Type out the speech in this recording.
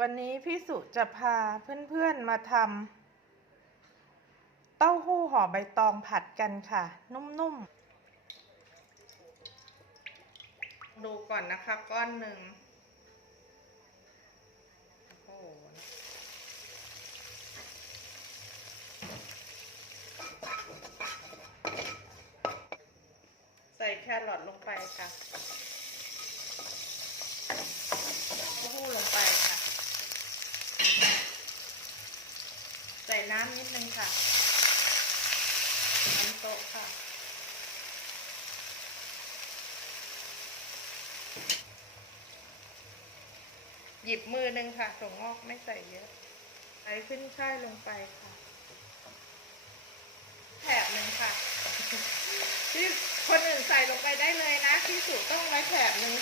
วันนี้พี่สุจะพาเพื่อนๆมาทำเต้าหู้ห่อใบตองผัดกันค่ะ นุ่มๆ ดูก่อนนะคะก้อนหนึ่งโอ้ใส่แครอทลงไปค่ะเต้าหู้ลงไปค่ะ ใส่ น้ำนิดนึงค่ะน้ำโต๊ะค่ะ หยิบมือหนึ่งค่ะถั่วงอกไม่ใส่เยอะใส่ขึ้นช่ายลงไปค่ะ แถบหนึ่งค่ะ ที่คนอื่นใส่ลงไปได้เลยนะ ที่สุดต้องไว้แถบหนึ่ง